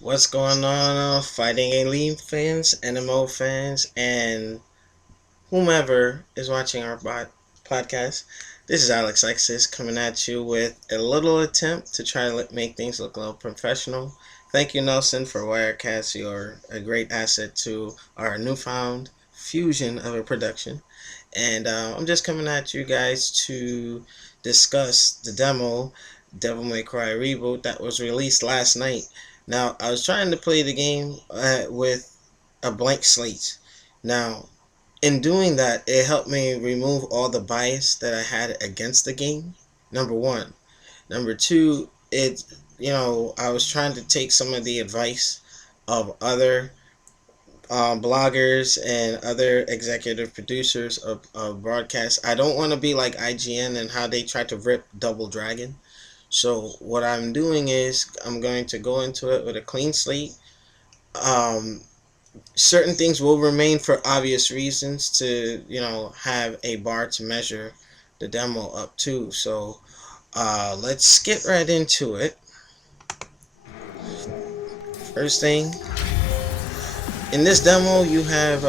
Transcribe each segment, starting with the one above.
What's going on, Fighting Elite fans, NMO fans, and whomever is watching our podcast? This is Alexlexus coming at you with a little attempt to try to make things look a little professional. Thank you, Nelson, for Wirecast. You're a great asset to our newfound fusion of a production. And I'm just coming at you guys to discuss the demo Devil May Cry reboot that was released last night. Now, I was trying to play the game with a blank slate. Now, in doing that, it helped me remove all the bias that I had against the game. Number one. Number two, I was trying to take some of the advice of other bloggers and other executive producers of broadcasts. I don't want to be like IGN and how they try to rip Double Dragon. So what I'm doing is I'm going to go into it with a clean slate. Um, Certain things will remain for obvious reasons to have a bar to measure the demo up to. So let's get right into it. First thing, in this demo you have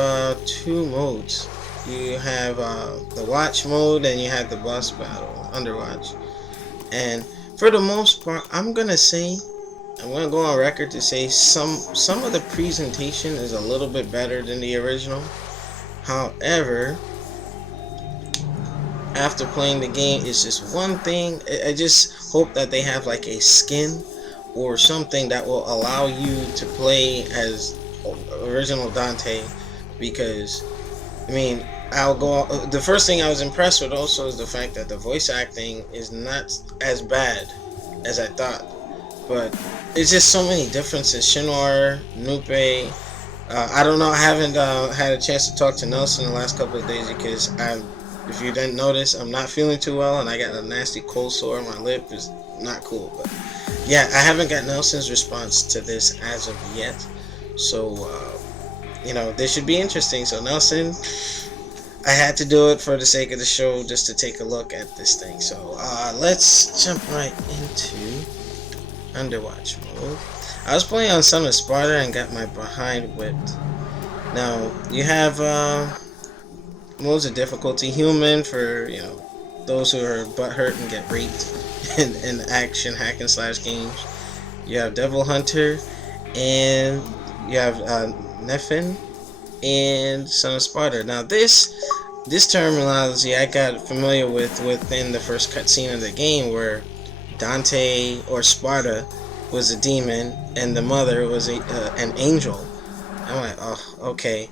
two modes. You have the watch mode and you have the boss battle, Underwatch. And for the most part, I'm gonna go on record to say some of the presentation is a little bit better than the original. However, after playing the game, it's just one thing. I just hope that they have like a skin or something that will allow you to play as original Dante, because I mean, the first thing I was impressed with also is the fact that the voice acting is not as bad as I thought. But it's just so many differences. Shinor, Nupe, I don't know. I haven't had a chance to talk to Nelson the last couple of days because if you didn't notice, I'm not feeling too well and I got a nasty cold sore on my lip. It's not cool. But yeah, I haven't got Nelson's response to this as of yet. So, this should be interesting. So Nelson, I had to do it for the sake of the show, just to take a look at this thing. So let's jump right into Underwatch mode. I was playing on Son of Sparta and got my behind whipped. Now you have modes of difficulty: human for those who are butthurt and get raped in action hack and slash games. You have Devil Hunter, and you have Nephin and Son of Sparta. Now this terminology I got familiar with within the first cutscene of the game, where Dante or Sparta was a demon and the mother was an angel. I'm like, oh, okay.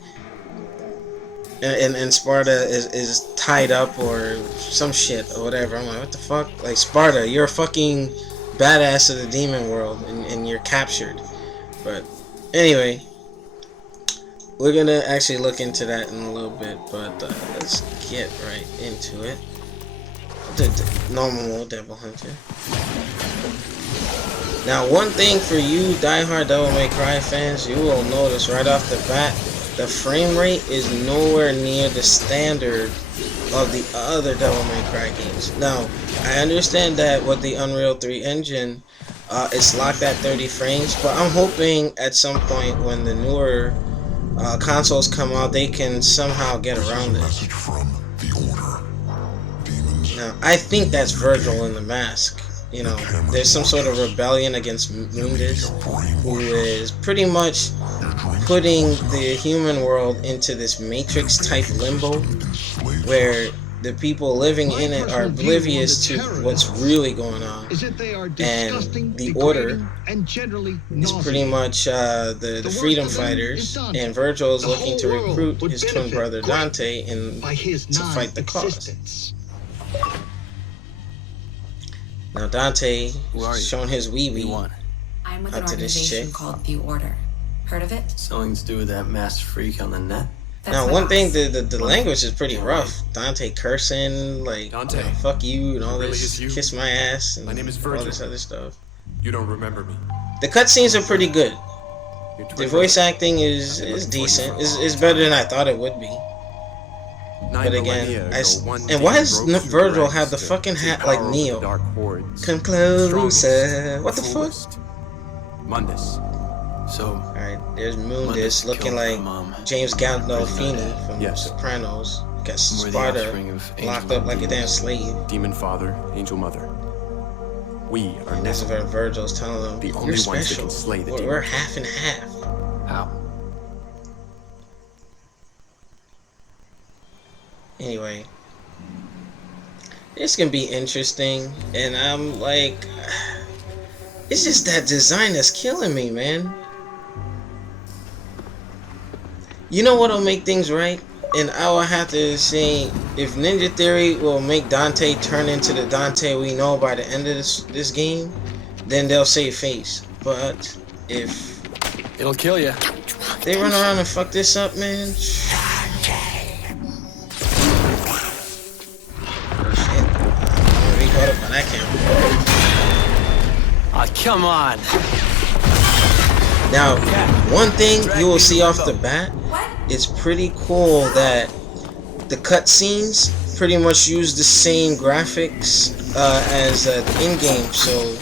And Sparta is tied up or some shit or whatever. I'm like, what the fuck? Like, Sparta, you're a fucking badass of the demon world and you're captured. But anyway, we're gonna actually look into that in a little bit, but let's get right into it. The normal mode, Devil Hunter. Now, one thing for you diehard Devil May Cry fans, you will notice right off the bat, the frame rate is nowhere near the standard of the other Devil May Cry games. Now, I understand that with the Unreal 3 engine, it's locked at 30 frames, but I'm hoping at some point when the newer consoles come out, they can somehow get around this. Now, I think that's Virgil in the mask. There's some sort of rebellion against Mundus, who is pretty much putting the human world into this Matrix-type limbo, where the people living in it are oblivious to what's really going on. And the Order is pretty much the freedom fighters, and Virgil is looking to recruit his twin brother Dante to fight the cause. Now Dante shown his wee-wee I'm with an organization called The Order. Heard of it? Something to do with that masked freak on the net? Now, one thing, the language is pretty rough. Dante cursing, like, Dante, fuck you and all really this, is you? kiss my ass, and My name is all Virgil. this other stuff. You don't remember me. The cutscenes are pretty good. Your twin The voice brother. acting is decent. It's better than I thought it would be. But again, and why does Virgil have the fucking hat like Neo? Come closer. What the fuck? Mundus. So, Alright, there's Moondis Mundus looking killed like my mom. James Gandolfini from Yes. Sopranos. Got We're the Sparta offspring of locked angel up like a damn slave. Demon father, angel mother. We are And this is now where Virgil's telling them, the you're only ones that special. can slay the We're demon. half and half. How? Anyway, this can be interesting, and I'm like, it's just that design that's killing me, man. You know what'll make things right? And I will have to say, if Ninja Theory will make Dante turn into the Dante we know by the end of this game, then they'll save face. But if It'll kill you. they run around and fuck this up, man. Oh, shit. I'm gonna be caught up on that camera. Ah, come on. Now, one thing you will see off the bat, it's pretty cool that the cutscenes pretty much use the same graphics as the in-game, so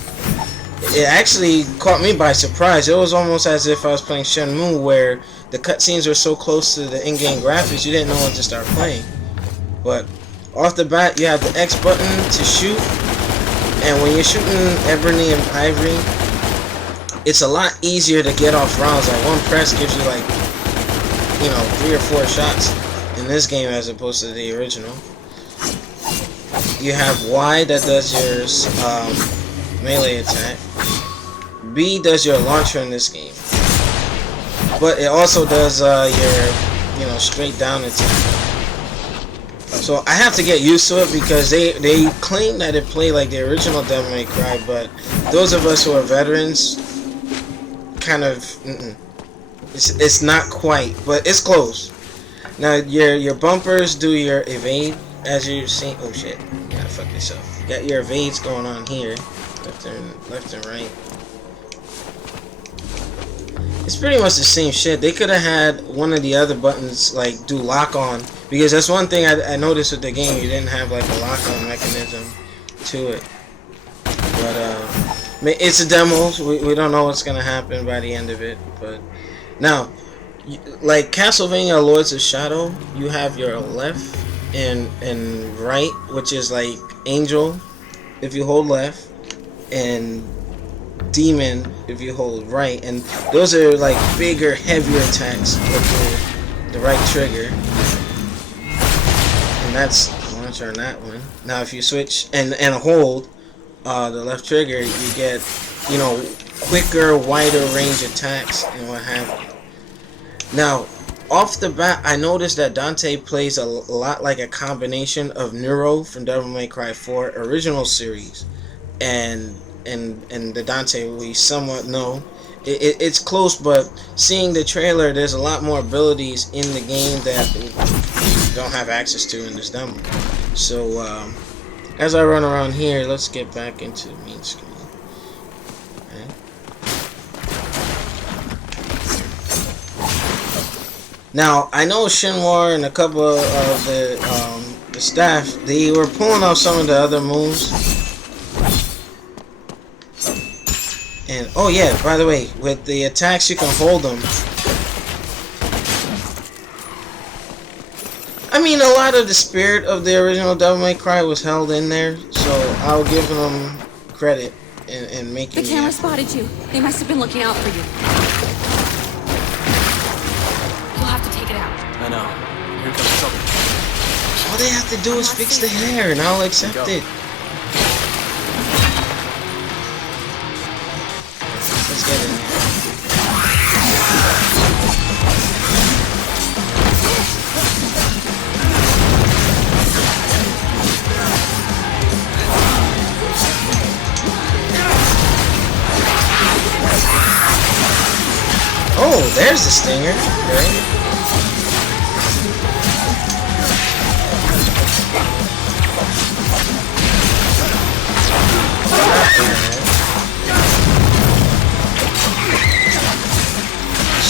it actually caught me by surprise. It was almost as if I was playing Shenmue, where the cutscenes were so close to the in-game graphics you didn't know when to start playing. But off the bat, you have the X button to shoot, and when you're shooting Ebony and Ivory, it's a lot easier to get off rounds. Like one press gives you like, 3 or 4 shots in this game as opposed to the original. You have Y that does your melee attack. B does your launcher in this game, but it also does your straight down attack. So I have to get used to it because they claim that it played like the original Devil May Cry, but those of us who are veterans kind of it's not quite, but it's close. Now your bumpers do your evade, as you've seen. Oh shit, gotta fuck this up. You got your evades going on here, left and right. It's pretty much the same shit. They could have had one of the other buttons like do lock on, because that's one thing I noticed with the game. You didn't have like a lock on mechanism to it. But it's a demo. We don't know what's gonna happen by the end of it. But now, like Castlevania Lords of Shadow, you have your left and right, which is like Angel if you hold left, and Demon if you hold right, and those are like bigger, heavier attacks with the right trigger, and that's the launcher on that one. Now if you switch and hold the left trigger, you get quicker, wider range attacks and what have you. Now off the bat, I noticed that Dante plays a lot like a combination of Nero from Devil May Cry 4 original series and the Dante we somewhat know. It's close, but seeing the trailer, there's a lot more abilities in the game that we don't have access to in this demo. So as I run around here, let's get back into the main screen. Okay. Now I know Shinwar and a couple of the staff, they were pulling off some of the other moves. And oh yeah, by the way, with the attacks you can hold them. I mean, a lot of the spirit of the original Devil May Cry was held in there, so I'll give them credit in making. The camera spotted you. They must have been looking out for you. You'll have to take it out. I know. Here comes trouble. All they have to do is fix the hair, and I'll accept it. Let's get in there. Oh, there's the stinger. Right.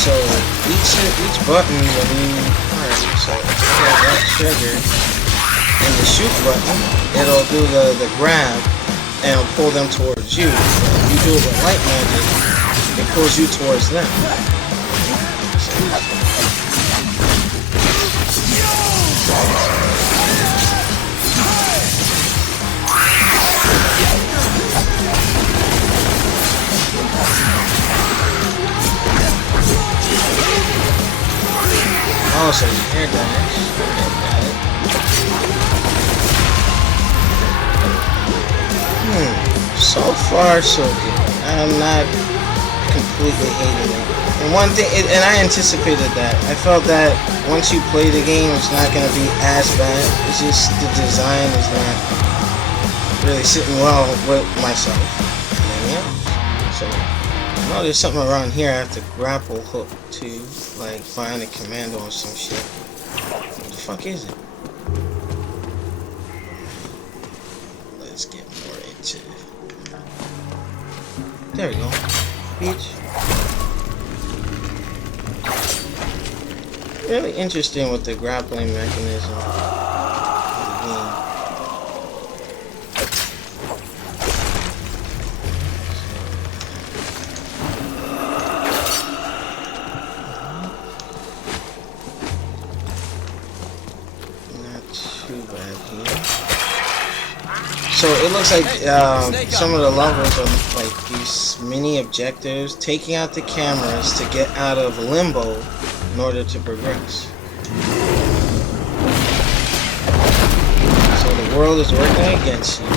So each button will be so if you have that trigger and the shoot button, it'll do the grab and it'll pull them towards you. If you do it with light magic, it pulls you towards them. Oh, so you hear that? So far, so good. I'm not completely hating it. And one thing, and I anticipated that. I felt that once you play the game, it's not going to be as bad. It's just the design is not really sitting well with myself. And yeah. So, I know there's something around here I have to grapple hook to, like find a commando or some shit. What the fuck is it? Let's get more into it. There we go. Beach. Really interesting with the grappling mechanism of the game. Not too bad here. So it looks like some of the levels are like these mini objectives, taking out the cameras to get out of limbo in order to progress. So the world is working against you.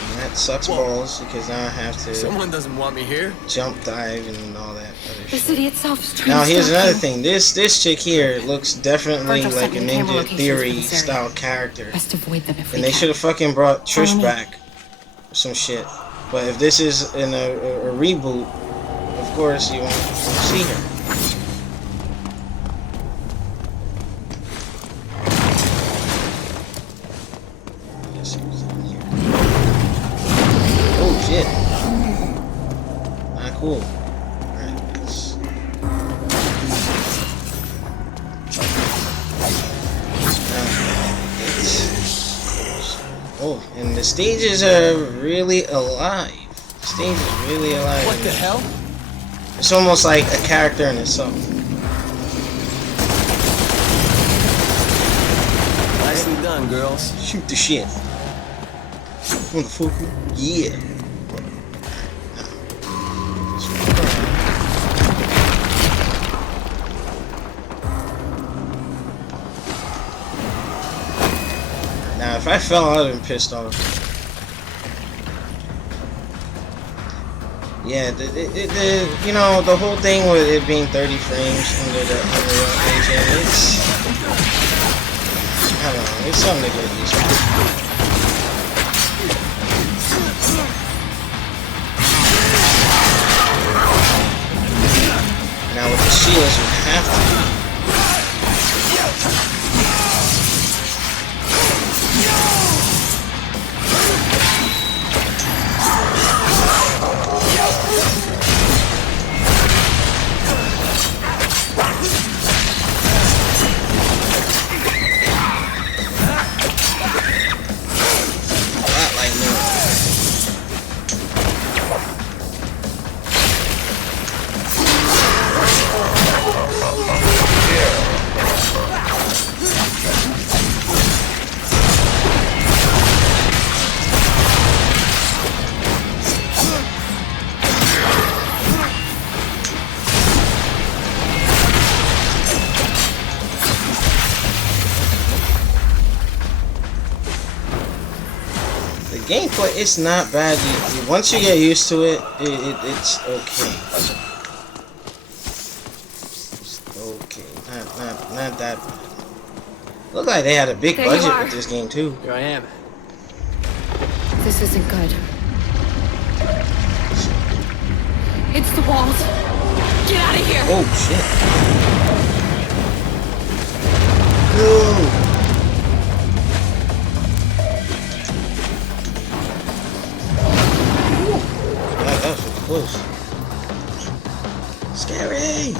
And that sucks balls because now I have to Someone doesn't want me here. jump dive and all that other The shit. city itself is trying Now to here's stop another you. thing. This chick here looks definitely Virgil like a sent me camera Ninja locations Theory for this area. style character. Best avoid them if we And they can. should have fucking brought Follow Trish me. back or some shit. But if this is in a reboot, of course you won't see her. Let's see what's in here. Oh shit. Not cool. Alright, let's... Oh, and the stages are really alive. The stage is really alive. What the hell? It's almost like a character in itself. Nicely done, girls. Shoot the shit. Motherfucker. Yeah. Now, if I fell, I'd have been pissed off. Yeah, you know, the whole thing with it being 30 frames under the Unreal Engine, it's, I don't know, it's something to get used to. Now with the shields, you have to. Not like me. Gameplay, it's not bad. Once you get used to it, it's okay. It's okay, not that bad. Look like they had a big There you budget are. with this game too. Here I am. This isn't good. It's the walls. Get out of here! Oh shit! No. That was really close. Scary!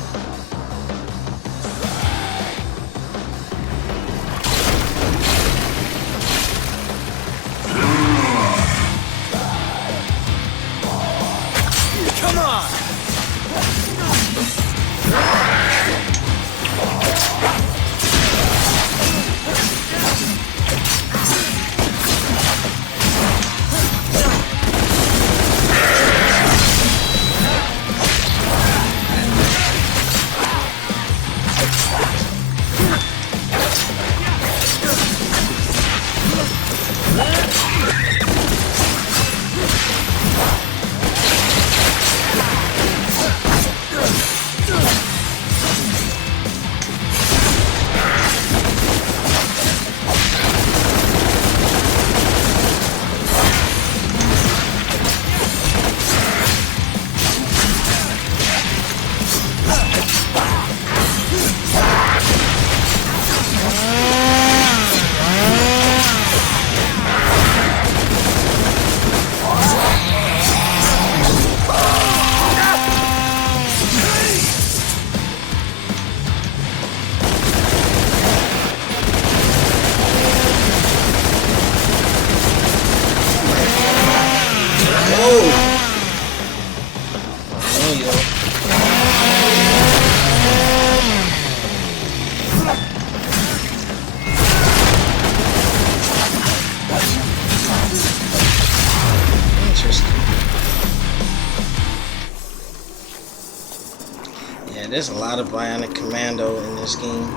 there's a lot of bionic commando in this game.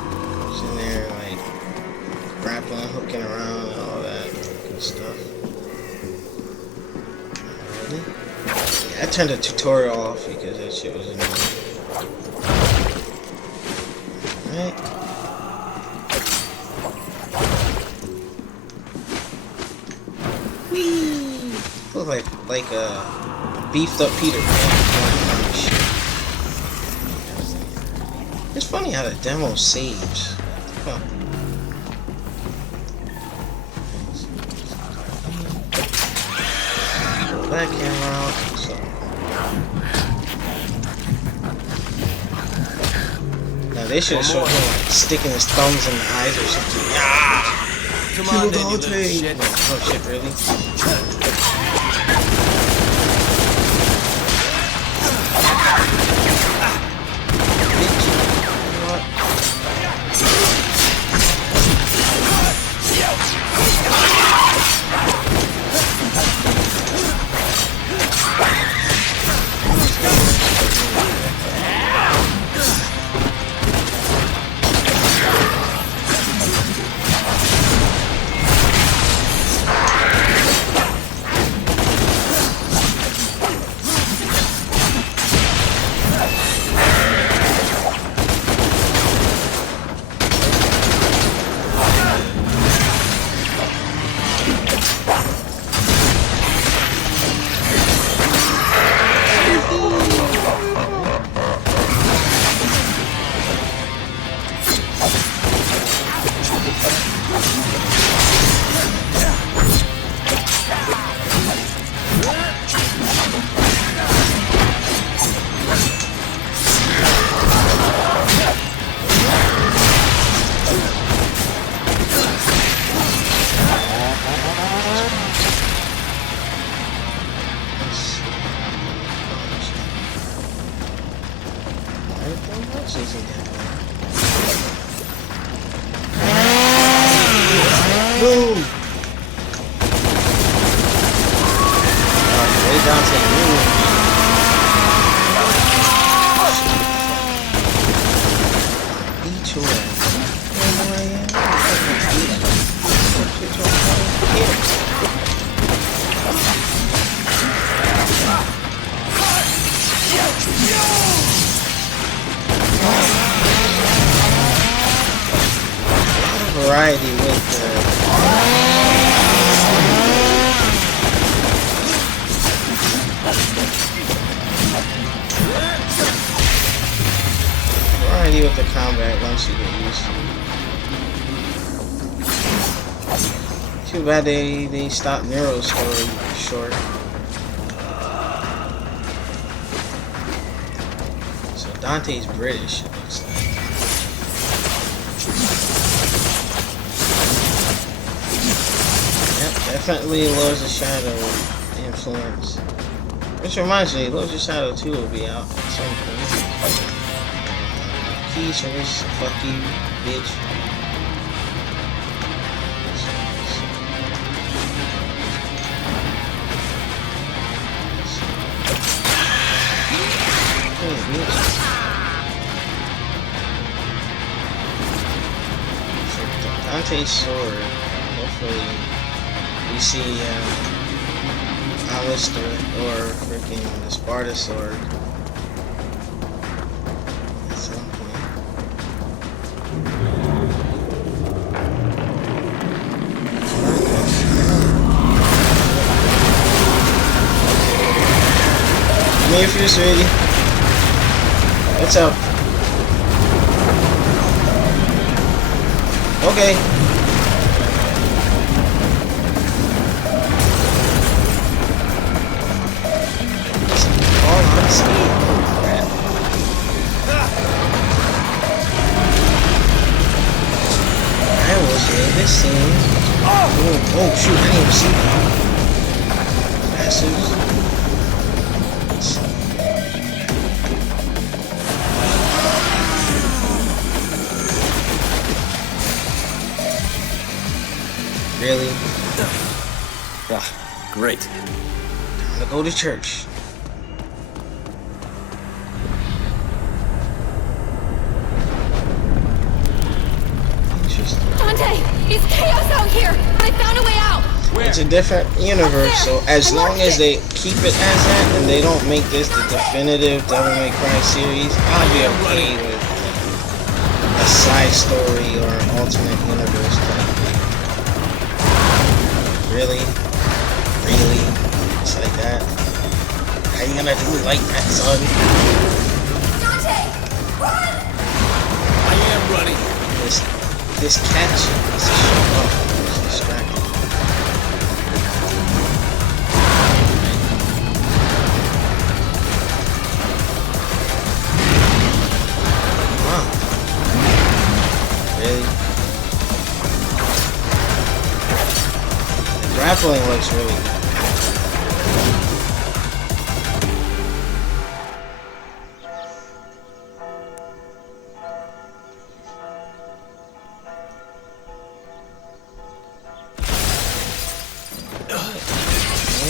It's in there like grappling, hooking around, and all that good stuff. Really? Yeah, I turned the tutorial off because that shit was annoying. Alright. Whee! Look like a beefed up Peter Pan. It's funny how the demo saves. Huh. Back camera out. So. Now they should have shown him like sticking his thumbs in the eyes or something. Yeah! Come on, then, you little shit. No, oh shit, really? Boom! Way Dante, move. Eat your ass. Variety with the combat once you get used to it. Too bad they stopped Nero's story short. So Dante's British, it looks like. Yep, definitely Lords of Shadow influence. Which reminds me, Lords of Shadow 2 will be out at some point. Keys for this, fuck you, bitch. Hey, bitch. So, Dante's sword, hopefully we see Alistair or freaking the Sparta sword. If you're ready. What's up? Okay. All on speed. Crap. I will say this scene. Oh shoot, I didn't even see that. Bastards. Really? Ah, great. Time to go to church. Dante, it's chaos out here, but I found a way out. It's a different universe, so as long as they keep it as that and they don't make this the definitive Devil May Cry series, I'll be okay with a side story or an alternate universe type thing. Really? Really? It's like that? How you gonna do it like that, son? Dante, run! I am running. This cat shit needs to show up. It's distracting. Really? The grappling looks really good.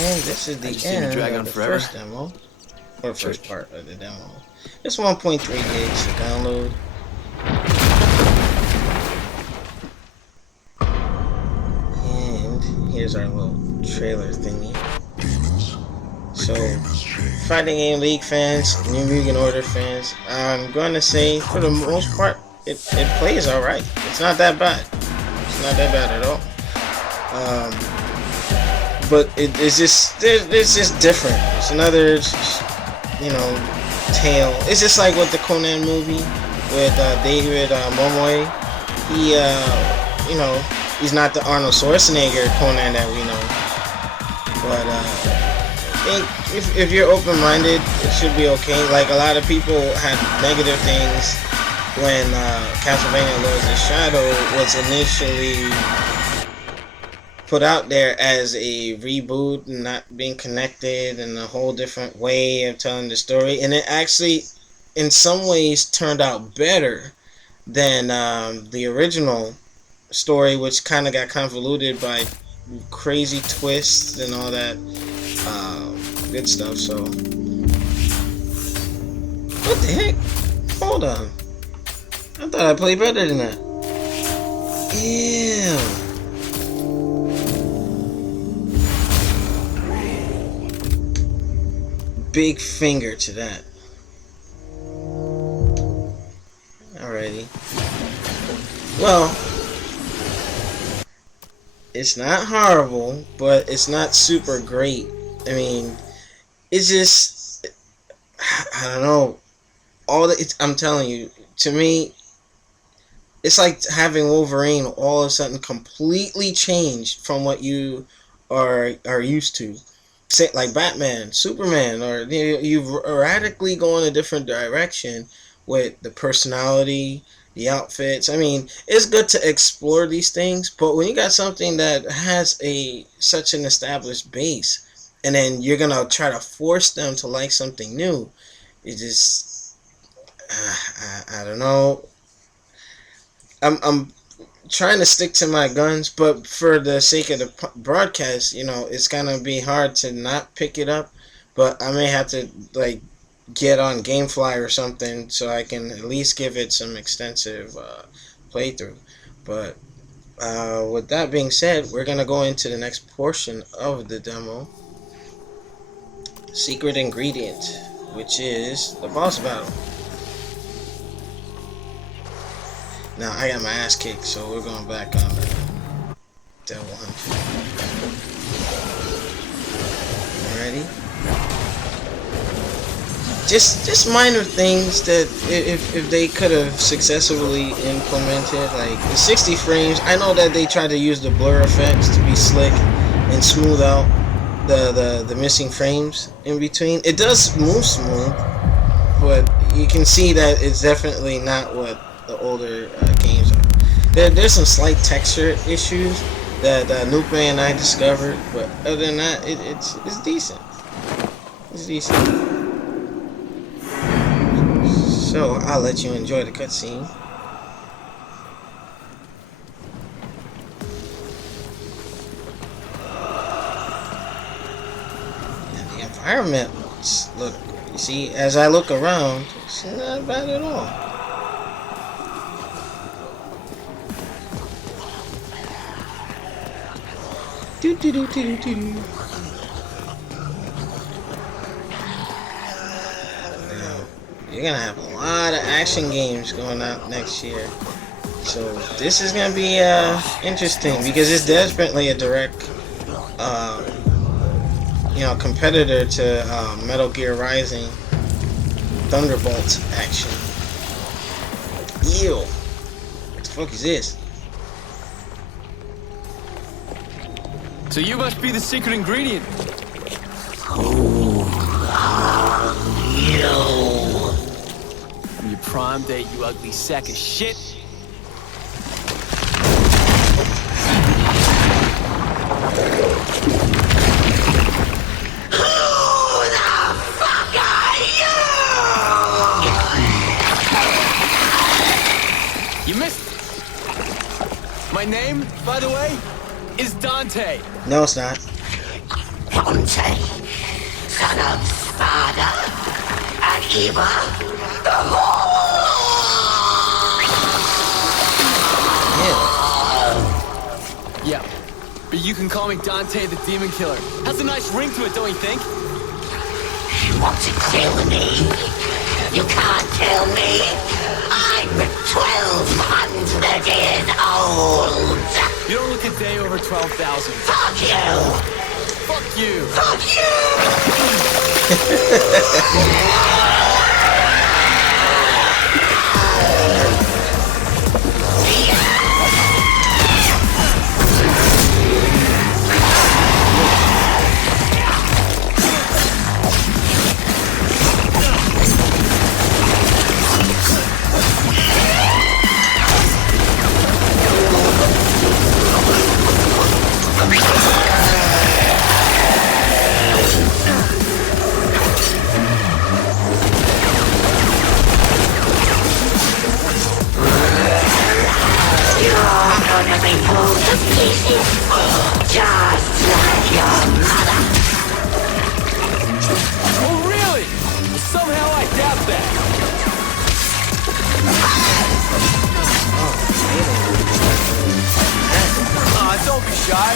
And this is the end of the first demo. Or first part of the demo. It's 1.3 gigs to download. Here's our little trailer thingy. So, Fighting Game League fans, New Mugen Order fans, I'm going to say for the most part, it plays alright. It's not that bad. It's not that bad at all. But it's just different. It's another, you know, tale. It's just like with the Conan movie with David Momoe. He, you know, he's not the Arnold Schwarzenegger Conan that we know, but I think if you're open-minded, it should be okay. Like a lot of people had negative things when Castlevania Lords of Shadow was initially put out there as a reboot and not being connected and a whole different way of telling the story, and it actually, in some ways, turned out better than the original story, which kind of got convoluted by crazy twists and all that good stuff. So what the heck? Hold on, I thought I played better than that. Ew. Big finger to that. Alrighty. Well, it's not horrible, but it's not super great. I mean, it's just, I don't know. I'm telling you, to me, it's like having Wolverine all of a sudden completely changed from what you are used to. Say like Batman, Superman, or you radically go in a different direction with the personality, the outfits. I mean, it's good to explore these things, but when you got something that has such an established base, and then you're gonna try to force them to like something new, it just I don't know. I'm trying to stick to my guns, but for the sake of the broadcast, you know, it's gonna be hard to not pick it up. But I may have to like get on GameFly or something so I can at least give it some extensive playthrough. But with that being said, we're gonna go into the next portion of the demo. Secret ingredient, which is the boss battle. Now I got my ass kicked, so we're going back on that one. Alrighty. Just minor things that if they could have successfully implemented, like the 60 frames. I know that they tried to use the blur effects to be slick and smooth out the missing frames in between. It does move smooth, but you can see that it's definitely not what the older games are. There's some slight texture issues that Nupe and I discovered, but other than that, it's decent. It's decent. So I'll let you enjoy the cutscene. And the environment look. You see, as I look around, it's not bad at all. You're gonna have a lot of action games going out next year. So this is gonna be interesting because it's definitely a direct, competitor to Metal Gear Rising Thunderbolt action. Ew! What the fuck is this? So you must be the secret ingredient. Who are you? I'm your prom date, you ugly sack of shit. You missed it. My name, by the way, is Dante. No, it's not. Dante, son of Spada, Akiba, Yeah, but you can call me Dante the Demon Killer. Has a nice ring to it, don't you think? You want to kill me? You can't kill me. I'm 1,200 years old. You don't look a day over 12,000. Fuck you. Fuck you. Fuck gonna be pulled to pieces, just like your mother. Oh, really? Somehow I doubt that. Don't be shy.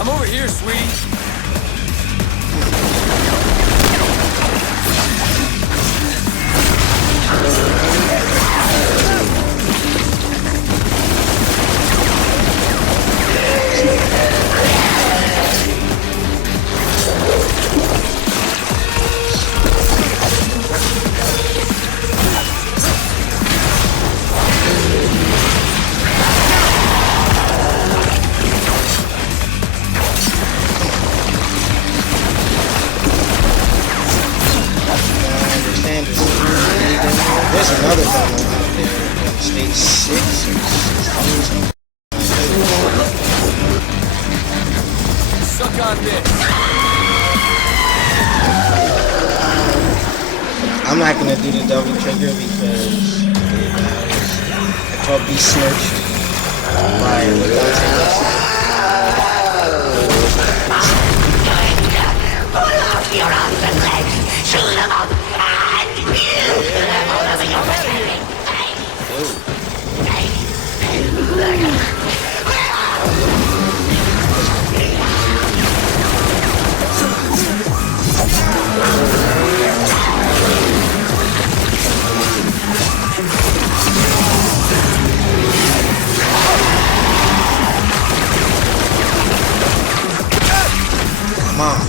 I'm over here, sweetie. There's another demo out there in stage 6 or 16. Suck on this. I'm not gonna do the double trigger because I felt besmirched by what Dante looks like. Pull off your arms and legs, shoot them up, and you them all over your face. Come on.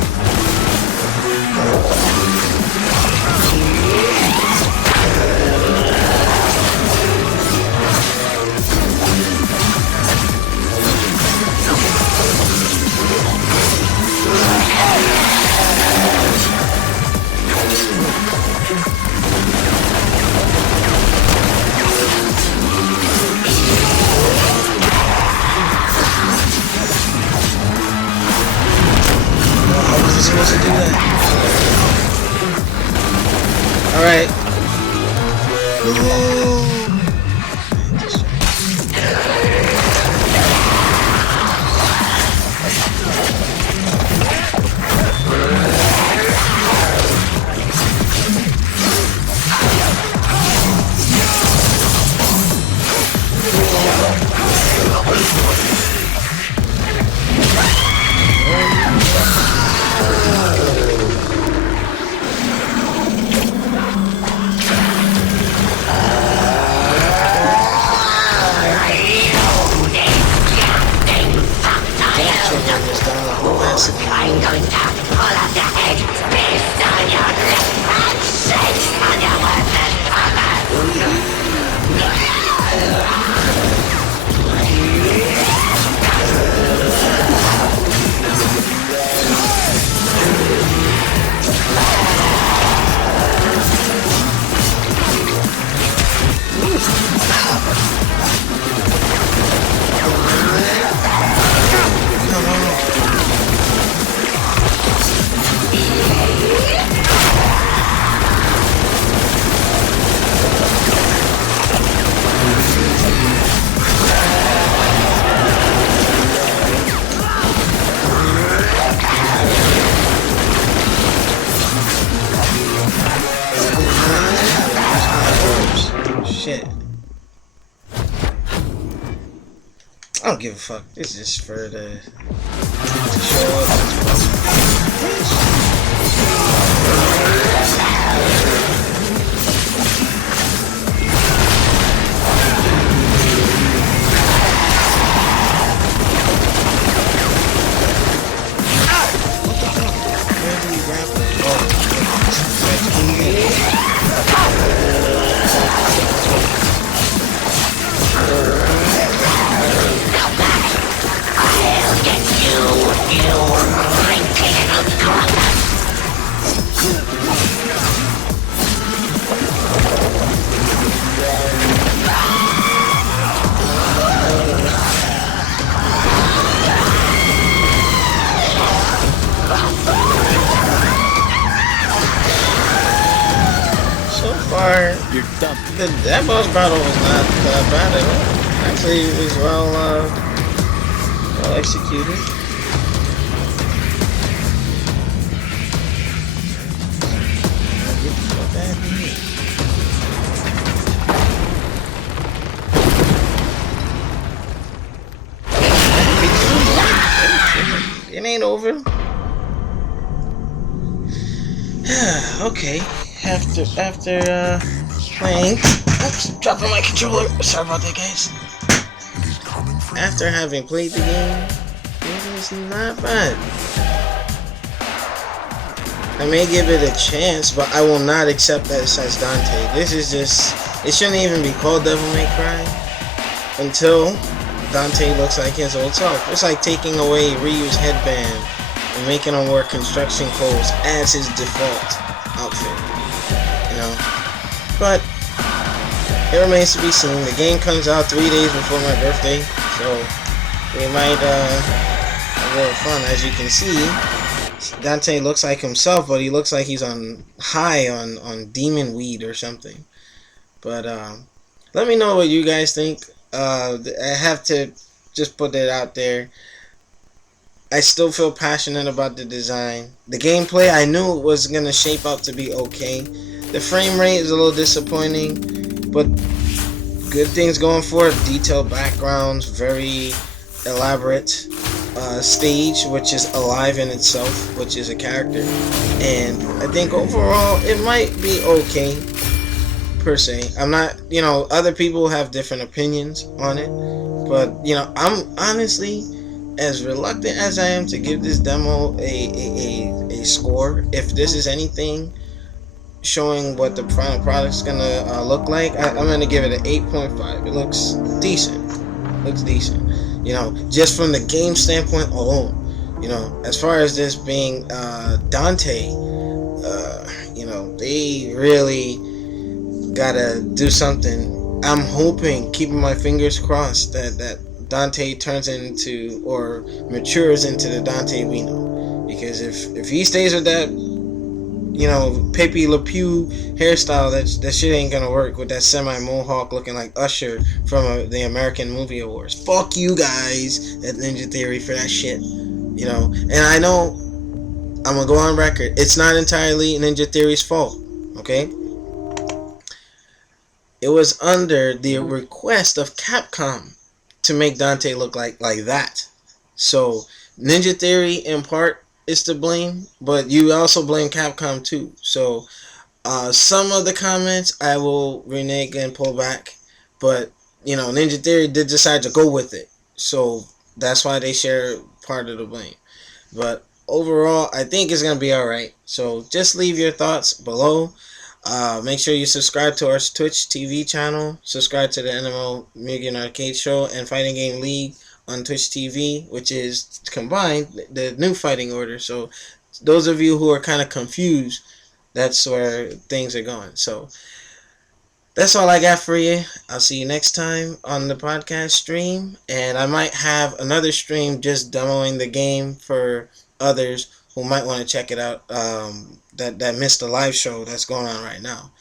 How was I supposed to do that? Alright. shit. I don't give a fuck. This is just for the to show up. Where do we grapple? So far, You're dumb. that boss battle was not bad at all. Actually, it was well executed. It ain't over. Okay. After playing, oops, dropping my controller. Sorry about that, guys. After having played the game, it was not bad. I may give it a chance, but I will not accept that it says Dante. This is just, it shouldn't even be called Devil May Cry until Dante looks like his old self. It's like taking away Ryu's headband and making him wear construction clothes as his default outfit. You know? But it remains to be seen. The game comes out 3 days before my birthday, so we might have a little fun. As you can see, Dante looks like himself, but he looks like he's on high on demon weed or something. But let me know what you guys think. I have to just put it out there. I still feel passionate about the design. The gameplay, I knew it was going to shape up to be okay. The frame rate is a little disappointing, but good things going for it. Detailed backgrounds, very elaborate stage, which is alive in itself, which is a character. And I think overall, it might be okay, per se. I'm not, other people have different opinions on it, but, I'm honestly, as reluctant as I am to give this demo a score, if this is anything showing what the final product is gonna look like, I'm gonna give it an 8.5. It looks decent. Just from the game standpoint alone. As far as this being Dante, they really gotta do something. I'm hoping, keeping my fingers crossed, that Dante turns into or matures into the Dante we know. Because if he stays with that, Pepe Le Pew hairstyle, that shit ain't gonna work with that semi-mohawk looking like Usher from the American Movie Awards. Fuck you guys at Ninja Theory for that shit. And I know I'm gonna go on record. It's not entirely Ninja Theory's fault, okay? It was under the request of Capcom to make Dante look like that. So Ninja Theory in part is to blame, but you also blame Capcom too. So some of the comments I will renege and pull back, but Ninja Theory did decide to go with it, so that's why they share part of the blame. But overall, I think it's gonna be alright. So just leave your thoughts below. Make sure you subscribe to our Twitch TV channel, subscribe to the NMO Mugen Arcade Show and Fighting Game League on Twitch TV, which is combined the new fighting order. So those of you who are kind of confused, that's where things are going. So that's all I got for you. I'll see you next time on the podcast stream, and I might have another stream just demoing the game for others who might want to check it out, that missed the live show that's going on right now.